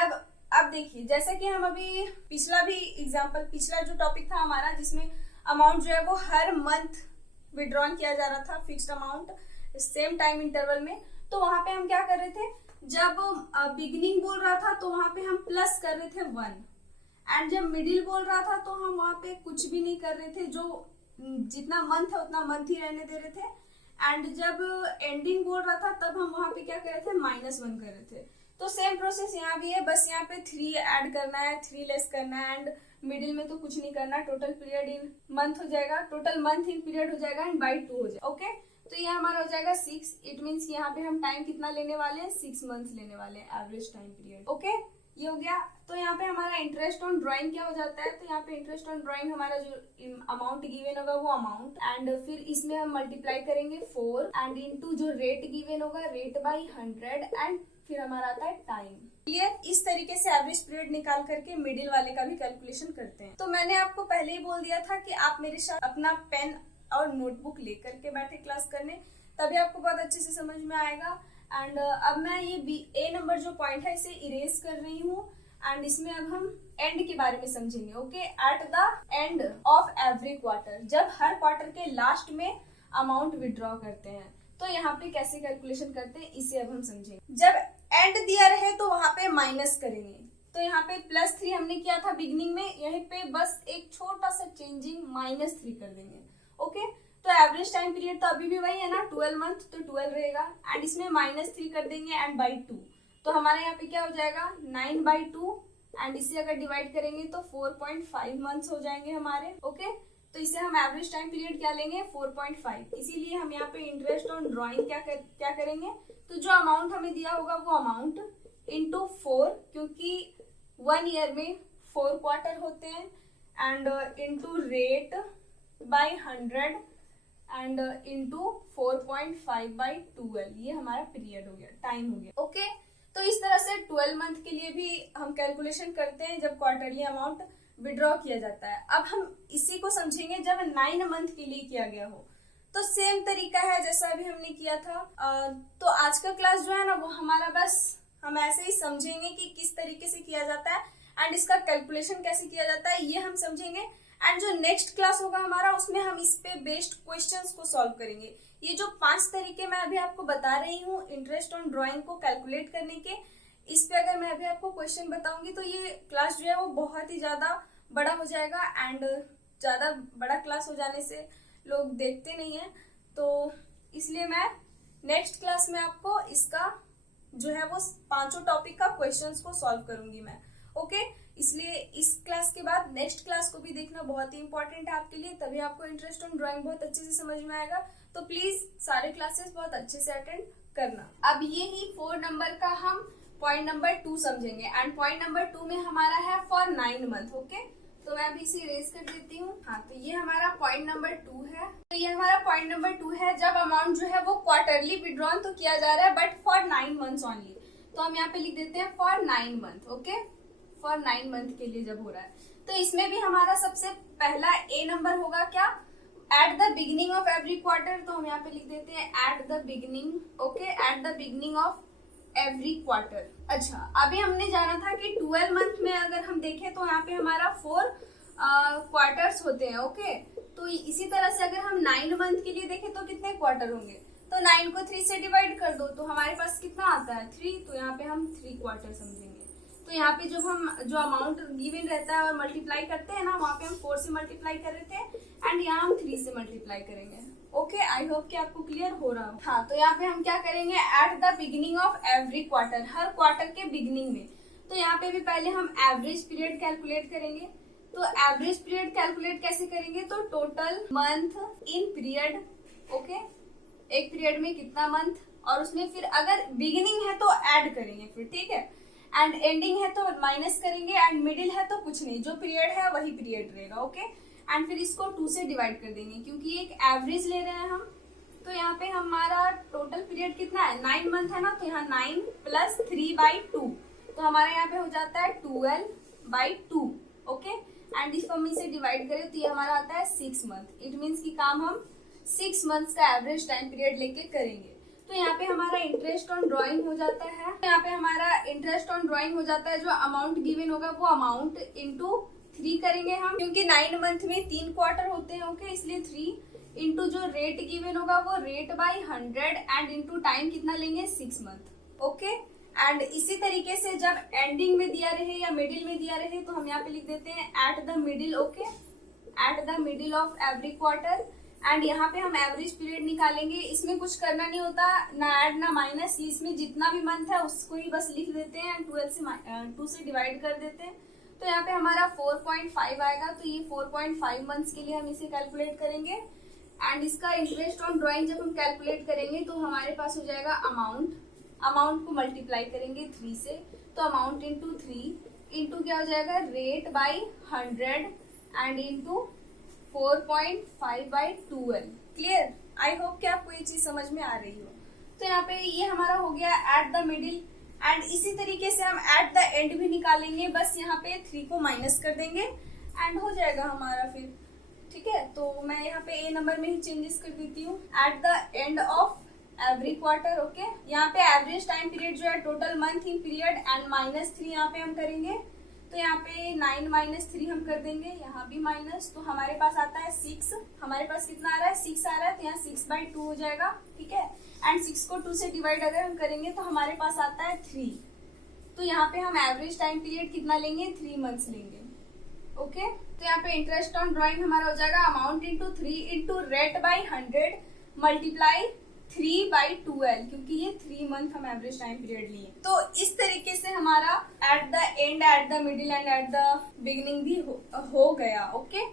अब देखिए, जैसा कि हम अभी पिछला भी एग्जाम्पल, पिछला जो टॉपिक था हमारा जिसमें अमाउंट जो है वो हर मंथ विड्रॉन किया जा रहा था fixed amount same time interval में, तो वहां पे हम क्या कर रहे थे, जब बिगिनिंग बोल रहा था तो वहां पे हम प्लस कर रहे थे 1 एंड जब मिडिल बोल रहा था तो हम वहां पे कुछ भी नहीं कर रहे थे, जो जितना मंथ है उतना मंथ ही रहने दे रहे थे। एंड जब एंडिंग बोल रहा था तब हम वहां पे क्या कर रहे थे, -1 कर रहे थे। तो सेम प्रोसेस यहाँ भी है, बस यहाँ पे 3 ऐड करना है, 3 लेस करना है एंड मिडिल में तो कुछ नहीं करना, टोटल पीरियड इन मंथ हो जाएगा, टोटल मंथ इन पीरियड हो जाएगा एंड बाई 2 हो जाएगा। ओके, तो ये हमारा हो जाएगा 6। इट मीन्स कि यहाँ पे हम टाइम कितना लेने वाले हैं, 6 मंथ्स लेने वाले हैं एवरेज टाइम पीरियड। ओके, ये हो गया। तो यहाँ पे हमारा इंटरेस्ट ऑन ड्राइंग क्या हो जाता है, तो यहाँ पे इंटरेस्ट ऑन ड्राइंग हमारा जो अमाउंट गिवन होगा वो अमाउंट एंड फिर इसमें हम मल्टीप्लाई करेंगे 4 एंड इनटू जो रेट गिवन होगा रेट बाई 100 एंड फिर हमारा आता है टाइम। क्लियर? इस तरीके से एवरेज पीरियड निकाल करके मिडिल वाले का भी कैलकुलेशन करते हैं। तो मैंने आपको पहले ही बोल दिया था कि आप मेरे साथ अपना पेन और नोटबुक लेकर के बैठे क्लास करने, तभी आपको बहुत अच्छे से समझ में आएगा। एंड अब मैं ये ए नंबर जो पॉइंट है इसे इरेज कर रही हूँ एंड इसमें अब हम एंड के बारे में समझेंगे। Okay, eight the end of every quarter, जब हर क्वार्टर के लास्ट में अमाउंट विड्रॉ करते हैं तो यहाँ पे कैसे कैलकुलेशन करते हैं इसे अब हम समझेंगे। जब एंड दिया रहे तो वहां पे माइनस करेंगे, तो यहाँ पे +3 हमने किया था बिगिनिंग में, यहीं पे बस एक छोटा सा चेंजिंग -3 कर देंगे। ओके, तो एवरेज टाइम पीरियड तो अभी भी वही है ना 12 मंथ, तो 12 रहेगा एंड इसमें -3 कर देंगे एंड बाई 2, तो हमारे यहाँ पे क्या हो जाएगा 9/2 एंड इसे अगर डिवाइड करेंगे तो 4.5 मंथ्स हो जाएंगे हमारे। ओके, तो इसे हम एवरेज टाइम पीरियड क्या लेंगे 4.5। इसीलिए हम यहाँ पे इंटरेस्ट ऑन ड्राइंग क्या करेंगे, तो जो अमाउंट हमें दिया होगा वो अमाउंट इंटू 4, क्योंकि 1 ईयर में 4 क्वार्टर होते हैं and into rate by 100 and into 4.5/12, ये हमारा पीरियड हो गया, टाइम हो गया। ओके, तो इस तरह से 12 मंथ के लिए भी हम कैलकुलेशन करते हैं जब क्वार्टरली अमाउंट विड्रॉ किया जाता है। अब हम इसी को समझेंगे जब 9 मंथ के लिए किया गया हो, तो सेम तरीका है जैसा अभी हमने किया था। तो आज का क्लास जो है ना वो हमारा बस हम ऐसे ही समझेंगे कि किस तरीके से किया जाता है एंड इसका कैलकुलेशन कैसे किया जाता है ये हम समझेंगे। एंड जो नेक्स्ट क्लास होगा हमारा उसमें हम इस पे बेस्ड क्वेश्चंस को सॉल्व करेंगे। ये जो 5 तरीके मैं अभी आपको बता रही हूँ इंटरेस्ट ऑन ड्राइंग को कैलकुलेट करने के, इस पे अगर मैं अभी आपको क्वेश्चन बताऊंगी तो ये क्लास जो है वो बहुत ही ज्यादा बड़ा हो जाएगा एंड ज्यादा बड़ा क्लास हो जाने से लोग देखते नहीं है, तो इसलिए मैं नेक्स्ट क्लास में आपको इसका जो है वो 5 टॉपिक का क्वेश्चंस को सॉल्व करूंगी मैं। ओके, इसलिए इस क्लास के बाद नेक्स्ट क्लास को भी देखना बहुत ही इंपॉर्टेंट है आपके लिए, तभी आपको इंटरेस्ट ऑन ड्राइंग बहुत अच्छे से समझ में आएगा। तो प्लीज सारे क्लासेस बहुत अच्छे से अटेंड करना। अब ये ही 4 नंबर का हम पॉइंट नंबर 2 समझेंगे एंड पॉइंट नंबर 2 में हमारा है फॉर 9 मंथ। ओके, तो मैं अभी इसे इरेज कर देती हूँ। हाँ, तो ये हमारा पॉइंट नंबर 2 है। तो ये हमारा पॉइंट नंबर 2 है, जब अमाउंट जो है वो क्वार्टरली विड्रॉन तो किया जा रहा है बट फॉर 9 मंथ्स ओनली, तो हम यहाँ पे लिख देते हैं for 9 month. Okay, for 9 month के लिए जब हो रहा है, तो इसमें भी हमारा सबसे पहला ए नंबर होगा क्या, at the beginning of every quarter, तो हम यहाँ पे लिख देते हैं at the beginning, okay, at the beginning of every quarter. अच्छा, अभी हमने जाना था कि 12 मंथ में अगर हम देखें तो यहाँ पे हमारा 4 क्वार्टर्स होते हैं, ओके। तो इसी तरह से अगर हम 9 मंथ के लिए देखें तो कितने क्वार्टर होंगे, तो 9 को 3 से डिवाइड कर दो तो हमारे पास कितना आता है 3, तो यहाँ पे हम 3 क्वार्टर समझेंगे। तो यहाँ पे जब हम जो अमाउंट गिवन रहता है और मल्टीप्लाई करते हैं ना, वहाँ पे हम 4 से मल्टीप्लाई कर रहे थे एंड यहाँ हम 3 से मल्टीप्लाई करेंगे, ओके। आई होप कि आपको क्लियर हो रहा हो। हाँ, तो यहाँ पे हम क्या करेंगे, at the beginning of every quarter, her quarter के बिगिनिंग में। तो यहाँ पे भी पहले हम एवरेज पीरियड कैलकुलेट करेंगे। तो एवरेज पीरियड कैलकुलेट कैसे करेंगे, तो total month in period, okay, एक पीरियड में कितना मंथ, और उसमें फिर अगर बिगिनिंग है तो ऐड करेंगे फिर, ठीक है, एंड एंडिंग है तो माइनस करेंगे, एंड मिडिल है तो कुछ नहीं, जो पीरियड है वही पीरियड रहेगा, ओके। एंड फिर इसको 2 से डिवाइड कर देंगे क्योंकि एक एवरेज ले रहे हैं हम। तो यहाँ पे हमारा टोटल पीरियड कितना है, 9 मंथ है ना, तो यहाँ 9 प्लस 3/2, तो हमारा यहाँ पे हो जाता है 12/2, ओके। एंड इसको हम इसे डिवाइड करें तो ये हमारा आता है 6 मंथ। इट मीन्स की काम हम 6 मंथ्स का एवरेज टाइम पीरियड लेके करेंगे। तो यहाँ पे हमारा इंटरेस्ट ऑन ड्राइंग हो जाता है, तो यहाँ पे हमारा इंटरेस्ट ऑन ड्राइंग हो जाता है, जो अमाउंट गिवन होगा वो अमाउंट इंटू 3 करेंगे हम, क्योंकि 9 मंथ में 3 क्वार्टर होते हैं, ओके, इसलिए 3 इंटू जो रेट गिवन होगा वो rate by 100 and into time कितना लेंगे 6 मंथ, ओके। एंड इसी तरीके से जब एंडिंग में दिया रहे या मिडिल में दिया रहे तो हम यहाँ पे लिख देते हैं at the middle, okay, at the middle of every quarter. And यहाँ पे हम एवरेज पीरियड निकालेंगे। इसमें कुछ करना नहीं होता, ना ऐड ना माइनस, इसमें जितना भी मंथ है उसको ही बस लिख देते हैं एंड 2 से डिवाइड कर देते हैं। तो यहाँ पे हमारा 4.5 आएगा, तो ये 4.5 मंथ्स के लिए हम इसे कैलकुलेट करेंगे। एंड इसका इंटरेस्ट ऑन ड्राइंग जब हम कैलकुलेट करेंगे तो हमारे पास हो जाएगा अमाउंट को मल्टीप्लाई करेंगे 3 से, तो अमाउंट इंटू 3 इंटू क्या हो जाएगा rate by 100 and into 4.5/12। Clear? I hope कि आपको ये चीज समझ में आ रही हो। तो यहाँ पे ये हमारा हो गया एट द मिडिल। एंड इसी तरीके से हम एट द एंड भी निकालेंगे, बस यहाँ पे 3 को माइनस कर देंगे एंड हो जाएगा हमारा फिर, ठीक है। तो मैं यहाँ पे ए नंबर में ही चेंजेस कर देती हूँ, eight the end of every quarter, okay. यहाँ पे एवरेज टाइम पीरियड जो है total month in period and -3 यहाँ पे हम करेंगे। तो यहाँ पे 9 - 3 हम कर देंगे, यहाँ भी माइनस, तो हमारे पास आता है 6। हमारे पास कितना आ रहा है 6 आ रहा है, तो यहाँ 6/2 हो जाएगा, ठीक है। एंड 6 को 2 से डिवाइड अगर हम करेंगे तो हमारे पास आता है 3। तो यहाँ पे हम एवरेज टाइम पीरियड कितना लेंगे 3 मंथ्स लेंगे, ओके। तो यहाँ पे इंटरेस्ट ऑन ड्राइंग हमारा हो जाएगा amount into 3 into rate by 100 multiply 3/12, क्योंकि ये 3 मंथ हम एवरेज टाइम पीरियड लिए। तो इस तरीके से हमारा eight the and, at the middle and at the beginning भी हो गया, ओके।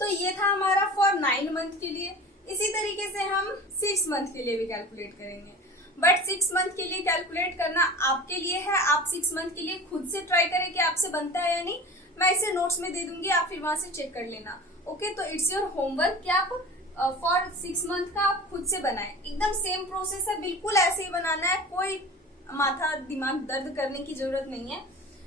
तो ये था हमारा फॉर 9 मंथ के लिए। इसी तरीके से हम 6 मंथ के लिए भी कैलकुलेट करेंगे, बट 6 मंथ के लिए कैलकुलेट करना आपके लिए है। आप 6 मंथ के लिए खुद से ट्राई करें कि आपसे बनता है या नहीं। मैं इसे नोट्स में दे दूंगी, आप फिर वहां से चेक कर लेना, ओके। तो इट्स योर होमवर्क कि आप फॉर 6 मंथ का आप खुद से बनाएं। एकदम सेम प्रोसेस है, बिल्कुल ऐसे ही बनाना है, कोई माथा दिमाग दर्द करने की जरूरत नहीं है,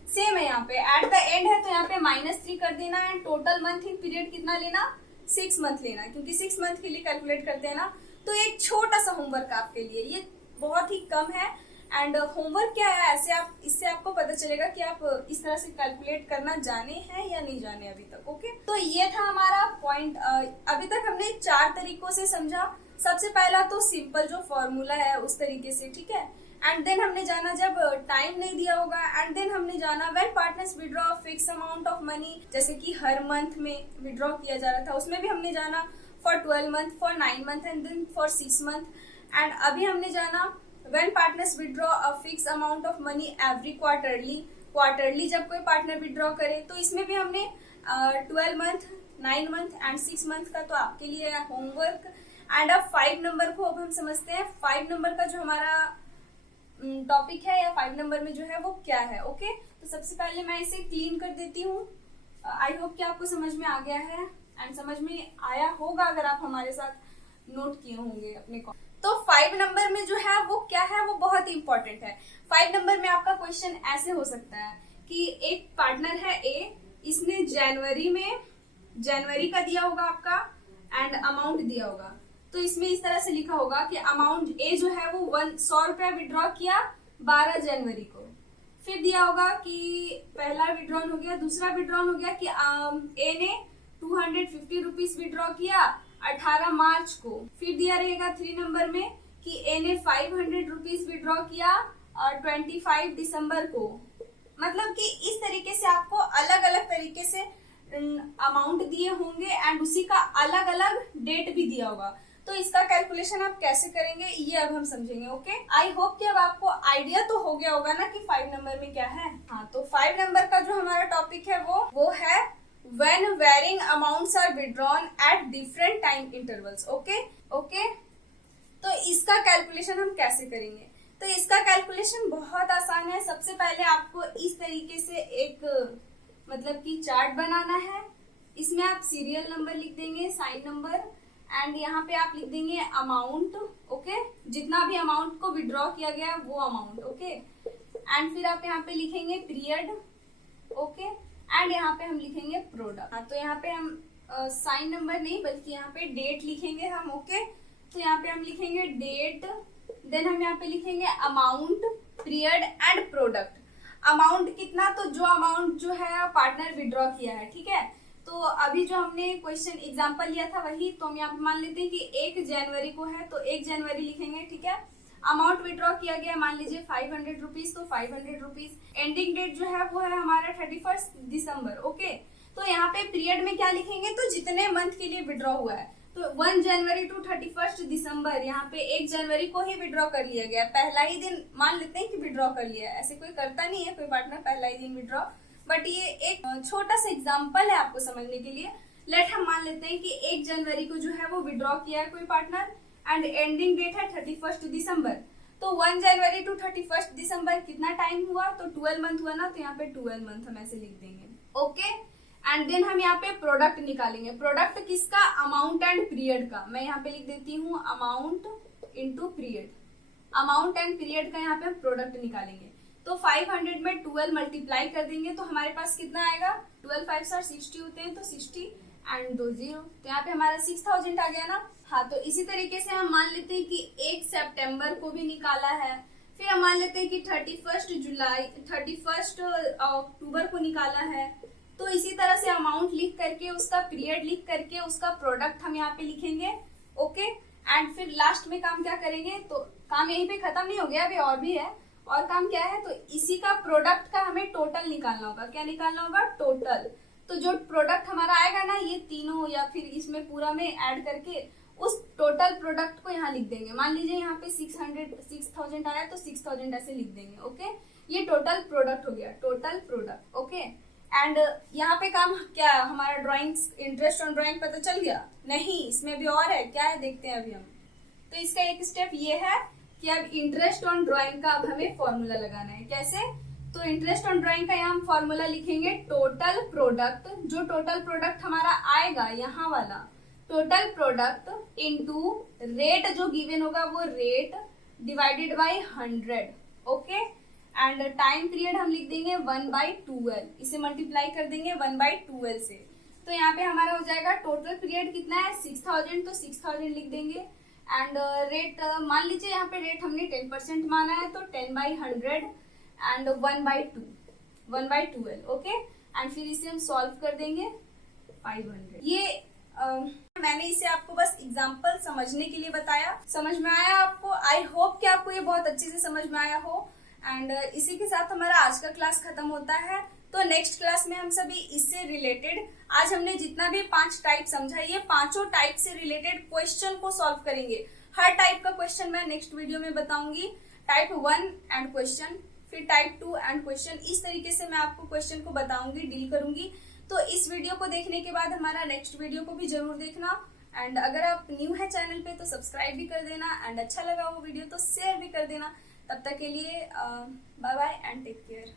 सेम है। यहाँ पे एट द एंड है तो यहाँ पे -3 कर देना and total month in period कितना लेना 6 मंथ लेना, क्योंकि 6 मंथ के लिए कैलकुलेट करते हैं ना। तो एक छोटा सा होमवर्क आपके लिए, ये बहुत ही कम है। एंड होमवर्क क्या है, ऐसे आप इससे आपको पता चलेगा कि आप इस तरह से कैलकुलेट करना जाने हैं या नहीं जाने अभी तक, ओके। तो ये था हमारा पॉइंट। अभी तक हमने 4 तरीकों से समझा। सबसे पहला तो सिंपल जो फॉर्मूला है उस तरीके से, ठीक है। एंड देन हमने जाना जब टाइम नहीं दिया होगा, एंड देन हमने जाना when partners withdraw fix amount of money, जैसे कि हर मंथ में विड्रॉ किया जा रहा था, उसमें भी हमने जाना for 12 month, for 9 month and then for 6 month. And अभी हमने जाना when partners withdraw a fixed amount of money every quarterly जब कोई पार्टनर विड्रॉ करे, तो इसमें भी हमने 12 मंथ, 9 मंथ एंड 6 मंथ का तो आपके लिए होमवर्क। एंड अब 5 नंबर को अब हम समझते हैं। 5 नंबर का जो हमारा टॉपिक है या 5 नंबर में जो है वो क्या है, ओके। तो सबसे पहले मैं इसे क्लीन कर देती हूँ। आई होप कि आपको समझ में आ गया है एंड समझ में आया होगा अगर आप हमारे साथ नोट किए होंगे अपने। तो 5 नंबर में जो है वो क्या है, वो बहुत इंपॉर्टेंट है। 5 नंबर में आपका क्वेश्चन ऐसे हो सकता है कि एक पार्टनर है ए, इसने जनवरी का दिया होगा आपका, एंड अमाउंट दिया होगा। तो इसमें इस तरह से लिखा होगा कि अमाउंट ए जो है वो 100 रुपया विड्रॉ किया 12 जनवरी को। फिर दिया होगा कि पहला विड्रॉल हो गया, दूसरा विड्रॉल हो गया कि ए ने 250 रुपीज विड्रॉ किया 18 मार्च को। फिर दिया रहेगा 3 नंबर में कि ए ने 500 रुपीज विड्रॉ किया 25 दिसंबर को। मतलब कि इस तरीके से आपको अलग अलग तरीके से अमाउंट दिए होंगे एंड उसी का अलग अलग डेट भी दिया होगा। तो इसका कैलकुलेशन आप कैसे करेंगे ये अब हम समझेंगे। ओके, आई होप कि अब आपको आइडिया तो हो गया होगा ना कि 5 नंबर में क्या है। हाँ, तो 5 नंबर का जो हमारा टॉपिक है वो है when varying amounts are withdrawn at different time intervals। Okay, तो इसका कैलकुलेशन हम कैसे करेंगे? तो इसका कैलकुलेशन बहुत आसान है। सबसे पहले आपको इस तरीके से एक मतलब कि चार्ट बनाना है। इसमें आप सीरियल नंबर लिख देंगे, साइन नंबर, एंड यहाँ पे आप लिख देंगे अमाउंट। ओके, जितना भी अमाउंट को विड्रॉ किया गया है वो अमाउंट। ओके, एंड फिर आप यहाँ पे लिखेंगे पीरियड। ओके, एंड यहाँ पे हम लिखेंगे प्रोडक्ट। हाँ, तो यहाँ पे हम साइन नंबर नहीं बल्कि यहाँ पे डेट लिखेंगे हम। ओके, तो यहाँ पे हम लिखेंगे डेट, देन हम यहाँ पे लिखेंगे amount, period and product. Amount कितना, तो जो अमाउंट जो है पार्टनर विड्रॉ किया है, ठीक है। तो अभी जो हमने क्वेश्चन एग्जांपल लिया था वही, तो हम यहाँ पे मान लेते हैं कि 1 जनवरी को है तो 1 जनवरी लिखेंगे, ठीक है। अमाउंट विड्रॉ किया गया मान लीजिए 500 रुपीज, तो 500 रुपीज। एंडिंग डेट जो है वो है हमारा 31 दिसंबर। ओके, तो यहाँ पे पीरियड में क्या लिखेंगे, तो जितने मंथ के लिए विड्रॉ हुआ है, तो 1 जनवरी टू 31 दिसंबर, यहाँ पे 1 जनवरी को ही विड्रॉ कर लिया गया। पहला ही दिन मान लेते हैं कि विड्रॉ कर लिया है। ऐसे कोई करता नहीं है कोई पार्टनर पहला ही दिन विड्रॉ, बट ये एक छोटा सा एग्जाम्पल है आपको समझने के लिए। लेट हम मान लेते हैं कि 1 जनवरी को जो है वो विड्रॉ किया है कोई पार्टनर एंड एंडिंग डेट है 31 दिसंबर। तो 1 जनवरी टू 31 दिसंबर कितना टाइम हुआ, तो 12 मंथ हुआ ना, तो यहाँ पे 12 मंथ हम ऐसे लिख देंगे। ओके, एंड देन हम यहाँ पे प्रोडक्ट निकालेंगे। प्रोडक्ट किसका, अमाउंट एंड पीरियड का। मैं यहाँ पे लिख देती हूँ amount into period. Amount and period का यहाँ पे हम प्रोडक्ट निकालेंगे। तो 500 में 12 मल्टीप्लाई कर देंगे तो हमारे पास कितना आएगा, 12 5 60 होते हैं, तो 60 एंड 2 0, तो यहाँ पे हमारा 6000 आ गया ना। हाँ, तो इसी तरीके से हम मान लेते हैं कि 1 सितंबर को भी निकाला है। फिर हम मान लेते हैं कि 31 अक्टूबर को निकाला है। तो इसी तरह से अमाउंट लिख करके, उसका पीरियड लिख करके, उसका प्रोडक्ट हम यहाँ पे लिखेंगे। ओके, एंड फिर लास्ट में काम क्या करेंगे, तो काम यहीं पे खत्म नहीं हो गया, अभी और भी है। और काम क्या है, तो इसी का प्रोडक्ट का हमें टोटल निकालना होगा। क्या निकालना होगा, टोटल। तो जो प्रोडक्ट हमारा आएगा ना, ये तीनों या फिर इसमें पूरा में ऐड करके उस टोटल प्रोडक्ट को यहाँ लिख देंगे। मान लीजिए यहाँ पे 6000 आया तो 6000 ऐसे लिख देंगे। ओके, ये टोटल प्रोडक्ट हो गया, टोटल प्रोडक्ट। ओके, एंड यहाँ पे काम क्या है हमारा, ड्राइंग, इंटरेस्ट ऑन ड्राइंग पता चल गया? नहीं, इसमें भी और है। क्या है देखते हैं अभी हम। तो इसका एक स्टेप ये है कि अब इंटरेस्ट ऑन ड्राइंग का अब हमें फॉर्मूला लगाना है। कैसे, तो इंटरेस्ट ऑन ड्राइंग का यहाँ हम फॉर्मूला लिखेंगे टोटल प्रोडक्ट। जो टोटल प्रोडक्ट हमारा आएगा यहाँ वाला, टोटल प्रोडक्ट इनटू रेट जो गिवन होगा वो rate divided by 100। Okay, and time period हम लिख देंगे 1/12, इसे मल्टीप्लाई कर देंगे 1/12 से। तो यहाँ पे हमारा हो जाएगा टोटल पीरियड कितना है, 6000, तो 6000 लिख देंगे। एंड रेट मान लीजिए यहाँ पे रेट हमने 10% माना है, तो 10/100 एंड 1/12। ओके, एंड फिर इसे हम सॉल्व कर देंगे 500। ये मैंने इसे आपको बस एग्जांपल समझने के लिए बताया। समझ में आया आपको? आई होप कि आपको ये बहुत अच्छे से समझ में आया हो। एंड इसी के साथ हमारा आज का क्लास खत्म होता है। तो नेक्स्ट क्लास में हम सभी इससे रिलेटेड, आज हमने जितना भी 5 टाइप समझा, ये 5 टाइप से रिलेटेड क्वेश्चन को सॉल्व करेंगे। हर टाइप का क्वेश्चन मैं नेक्स्ट वीडियो में बताऊंगी। टाइप 1 एंड क्वेश्चन, फिर टाइप 2 एंड क्वेश्चन, इस तरीके से मैं आपको क्वेश्चन को बताऊंगी, डील करूंगी। तो इस वीडियो को देखने के बाद हमारा नेक्स्ट वीडियो को भी जरूर देखना। एंड अगर आप न्यू है चैनल पे तो सब्सक्राइब भी कर देना, एंड अच्छा लगा वो वीडियो तो शेयर भी कर देना। तब तक के लिए bye bye and take care.